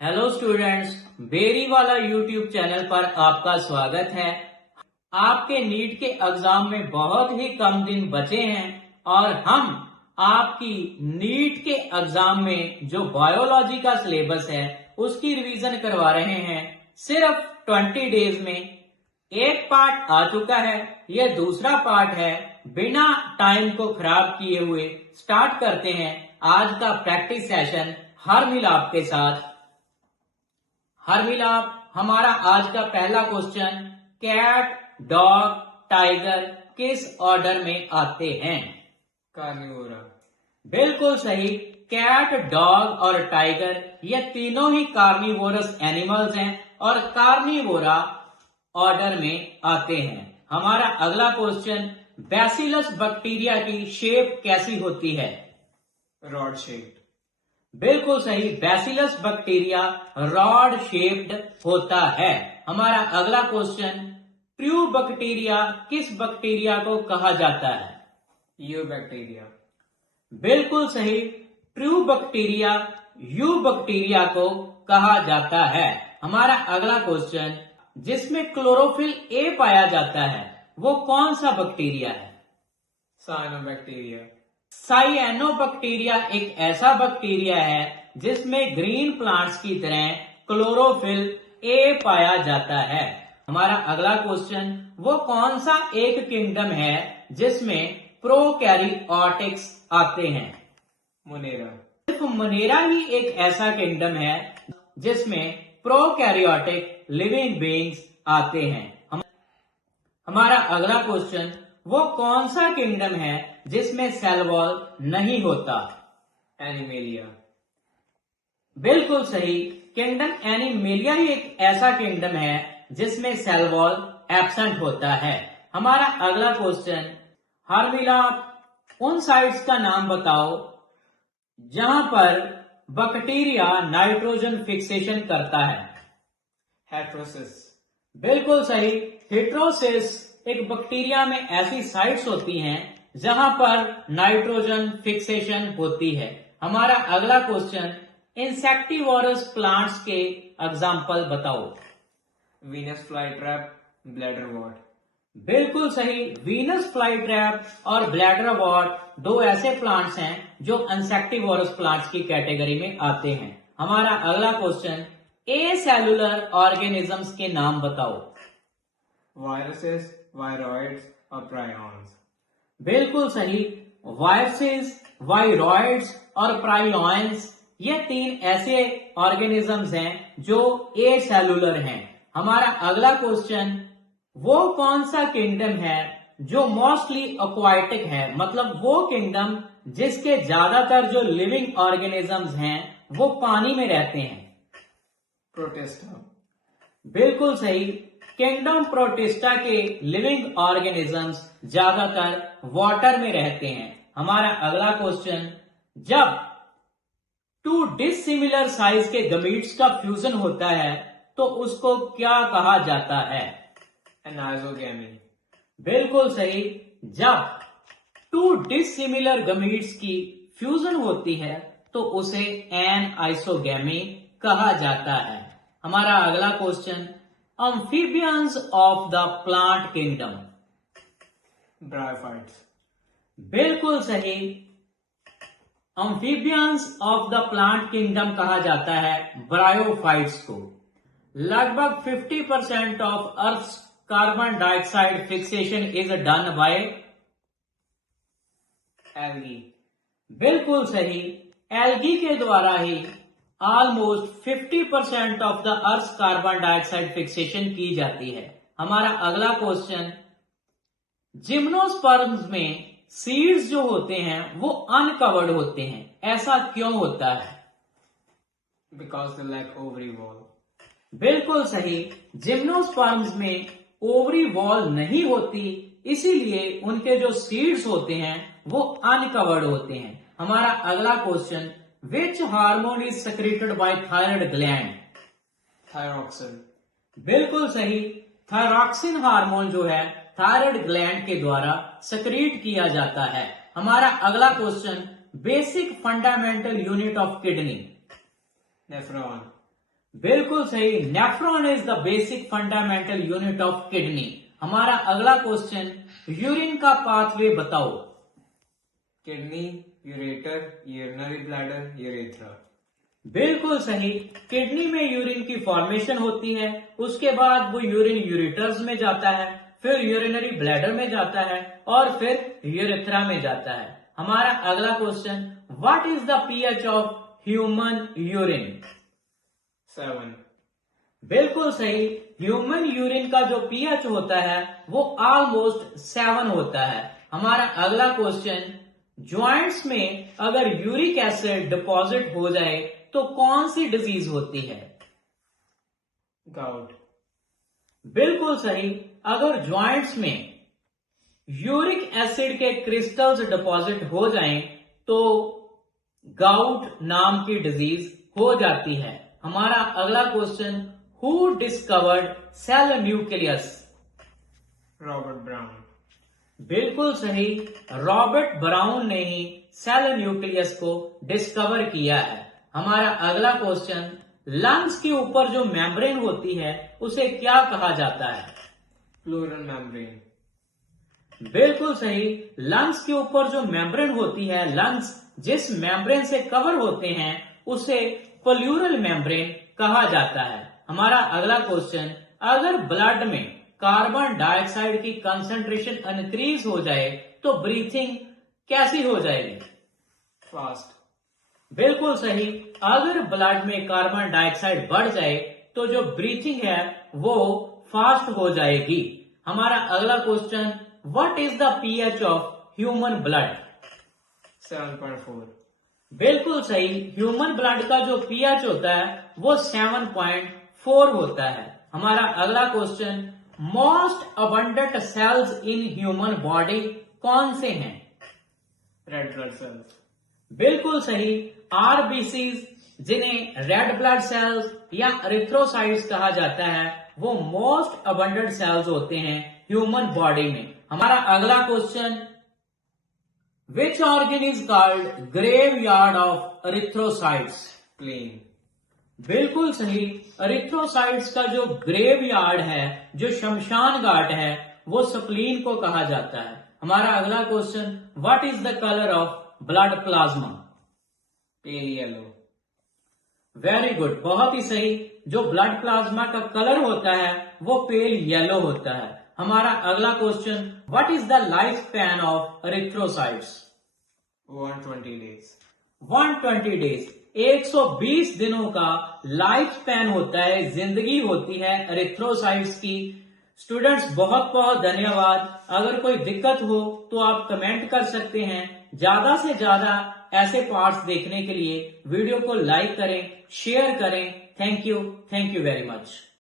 Hello students, berry वाला YouTube channel पर आपका स्वागत है। आपके नीट के एग्जाम में बहुत ही कम दिन बचे हैं और हम आपकी नीट के एग्जाम में जो बायोलॉजी का सिलेबस है उसकी रिवीजन करवा रहे हैं। सिर्फ 20 डेज में एक पार्ट आ चुका है, यह दूसरा पार्ट है। बिना टाइम को खराब किए हुए स्टार्ट करते हैं आज का प्रैक्टिस सेशन हर मिलाप के साथ। हर मिलाप हमारा आज का पहला क्वेश्चन, कैट, डॉग, टाइगर किस ऑर्डर में आते हैं? कार्निवोरा। बिल्कुल सही। कैट, डॉग और टाइगर ये तीनों ही कार्निवोरस एनिमल्स हैं और कार्निवोरा ऑर्डर में आते हैं। हमारा अगला क्वेश्चन, बैसिलस बैक्टीरिया की शेप कैसी होती है? Rod shaped. बिल्कुल सही। बैसिलस बैक्टीरिया रॉड शेप्ड होता है। हमारा अगला क्वेश्चन, ट्रू बैक्टीरिया किस बैक्टीरिया को कहा जाता है? You bacteria. बिल्कुल सही। ट्रू बैक्टीरिया यू बैक्टीरिया को कहा जाता है। हमारा अगला क्वेश्चन, जिसमें क्लोरोफिल ए पाया जाता है वो कौन सा बैक्टीरिया है? साइनोबैक्टीरिया। साइएनोबैक्टीरिया एक ऐसा बैक्टीरिया है जिसमें ग्रीन प्लांट्स की तरह क्लोरोफिल ए पाया जाता है। हमारा अगला क्वेश्चन, वो कौन सा एक किंगडम है जिसमें प्रोकैरियोटिक्स आते हैं? मोनेरा। सिर्फ मोनेरा ही एक ऐसा किंगडम है जिसमें प्रोकैरियोटिक लिविंग बीइंग्स आते हैं। हमारा अगला क्वेश्चन, वो कौन सा किंगडम है जिसमें सेल वॉल नहीं होता? एनिमेलिया। बिल्कुल सही। किंगडम एनिमेलिया ही एक ऐसा किंगडम है जिसमें सेल वॉल एब्सेंट होता है। हमारा अगला क्वेश्चन, हार्मिला उन साइट्स का नाम बताओ जहां पर बैक्टीरिया नाइट्रोजन फिक्सेशन करता है। हेट्रोसिस। बिल्कुल सही। हेट्रोसिस एक बैक्टीरिया में ऐसी साइट्स होती हैं जहां पर नाइट्रोजन फिक्सेशन होती है। हमारा अगला क्वेश्चन, इंसेक्टिवोरस प्लांट्स के एग्जाम्पल बताओ। Venus fly trap, bladder what. बिल्कुल सही। वीनस फ्लाई ट्रैप और ब्लैडर वॉट दो ऐसे प्लांट्स हैं जो इंसेक्टिवोरस प्लांट्स की कैटेगरी में आते हैं। हमारा अगला क्वेश्चन, ए सेलुलर ऑर्गेनिजम्स के नाम बताओ। वायरसेस, वायरॉइड्स और प्रायॉन्स। बिल्कुल सही। वायरसेस, वायरॉइड्स और प्राइलॉइंस ये तीन ऐसे ऑर्गेनिजम्स हैं जो ए सेलुलर हैं। हमारा अगला क्वेश्चन, वो कौन सा किंगडम है जो मोस्टली एक्वाटिक है, मतलब वो किंगडम जिसके ज्यादातर जो लिविंग ऑर्गेनिजम्स हैं वो पानी में रहते हैं? प्रोटिस्टा। बिल्कुल सही। किंगडम प्रोटिस्टा के लिविंग ऑर्गेनिजम्स ज्यादातर वाटर में रहते हैं। हमारा अगला क्वेश्चन, जब टू डिसिमिलर साइज के गमीट्स का फ्यूजन होता है तो उसको क्या कहा जाता है? एनाइजोगेमी। बिल्कुल सही। जब टू डिसिमिलर गमीट्स की फ्यूजन होती है तो उसे एनाइसोगेमी कहा जाता है। हमारा अगला question, amphibians of the plant kingdom. Bryophytes. बिल्कुल सही। Amphibians of the plant kingdom कहा जाता है ब्रायोफाइट्स को। लगभग 50% of earth carbon dioxide fixation is done by algae. बिल्कुल सही। एल्गी के द्वारा ही almost 50% of the earth carbon dioxide fixation की जाती है। हमारा अगला क्वेश्चन, जिम्नोस्पर्म्स में सीड्स जो होते हैं वो अनकवर्ड होते हैं, ऐसा क्यों होता है? Because they lack ovary wall. बिल्कुल सही। जिम्नोस्पर्म्स में ओवरी वॉल नहीं होती, इसीलिए उनके जो सीड्स होते हैं वो अनकवर्ड होते हैं। हमारा अगला question, which hormone is secreted bye thyroid gland? Thyroxine. बिल्कुल सही। थायरॉक्सिन हार्मोन जो है थायराइड ग्लैंड के द्वारा सेक्रेट किया जाता है। हमारा अगला question, basic fundamental unit of kidney. Nephron. बिल्कुल सही। Nephron is the basic fundamental unit of kidney. हमारा अगला क्वेश्चन, यूरिन का पाथवे बताओ। Kidney, ureter, urinary bladder, urethra. बिल्कुल सही। किडनी में यूरिन की फॉर्मेशन होती है, उसके बाद वो यूरिन यूरेटर्स में जाता है, फिर यूरिनरी ब्लैडर में जाता है और फिर यूरेथ्रा में जाता है। हमारा अगला question, what is the pH of human urine? 7। बिल्कुल सही। ह्यूमन यूरिन का जो पीएच होता है वो ऑलमोस्ट 7 होता है। हमारा अगला क्वेश्चन, ज्वाइंट्स में अगर यूरिक एसिड डिपॉजिट हो जाए तो कौन सी डिजीज होती है? गाउट। बिल्कुल सही। अगर ज्वाइंट्स में यूरिक एसिड के क्रिस्टल्स डिपॉजिट हो जाएं तो गाउट नाम की डिजीज हो जाती है। हमारा अगला question, who discovered cell nucleus? Robert Brown. बिल्कुल सही। रॉबर्ट ब्राउन ने ही सेल न्यूक्लियस को डिस्कवर किया है। हमारा अगला क्वेश्चन, लंग्स के ऊपर जो मेम्ब्रेन होती है उसे क्या कहा जाता है? Pleural membrane. बिल्कुल सही। लंग्स के ऊपर जो मेम्ब्रेन होती है, लंग्स जिस मेम्ब्रेन से कवर होते हैं उसे प्लूरल मेम्ब्रेन कहा जाता है। हमारा अगला क्वेश्चन, अगर ब्लड में कार्बन डाइऑक्साइड की कंसंट्रेशन इंक्रीज हो जाए तो ब्रीथिंग कैसी हो जाएगी? फास्ट। बिल्कुल सही। अगर ब्लड में कार्बन डाइऑक्साइड बढ़ जाए तो जो ब्रीथिंग है वो फास्ट हो जाएगी। हमारा अगला question, what is the pH of human blood? 7.4। बिल्कुल सही। ह्यूमन ब्लड का जो पीएच होता है वो 7.4 होता है। हमारा अगला question, most abundant cells in human body कौन से हैं? Red blood cells. बिल्कुल सही। आरबीसीज, जिन्हें रेड ब्लड सेल्स या एरिथ्रोसाइट्स कहा जाता है, वो मोस्ट अबंडेंट सेल्स होते हैं ह्यूमन बॉडी में। हमारा अगला question, which organ is called graveyard of erythrocytes? Spleen. बिल्कुल सही। एरिथ्रोसाइट्स का जो ग्रेवयार्ड है, जो शमशान घाट है, वो स्प्लीन को कहा जाता है। हमारा अगला question, what is the colour of blood plasma? Pale yellow. Very good, बहुत ही सही। जो ब्लड प्लाज्मा का कलर होता है वो पेल येलो होता है। हमारा अगला question, what is the life span of erythrocytes? 120 days। 120 days, 120 दिनों का लाइफ स्पैन होता है, जिंदगी होती है एरिथ्रोसाइट्स की। स्टूडेंट्स, बहुत बहुत धन्यवाद। अगर कोई दिक्कत हो तो आप कमेंट कर सकते हैं। ज्यादा से ज्यादा ऐसे पार्ट्स देखने के लिए वीडियो को लाइक करें, शेयर करें। Thank you very much.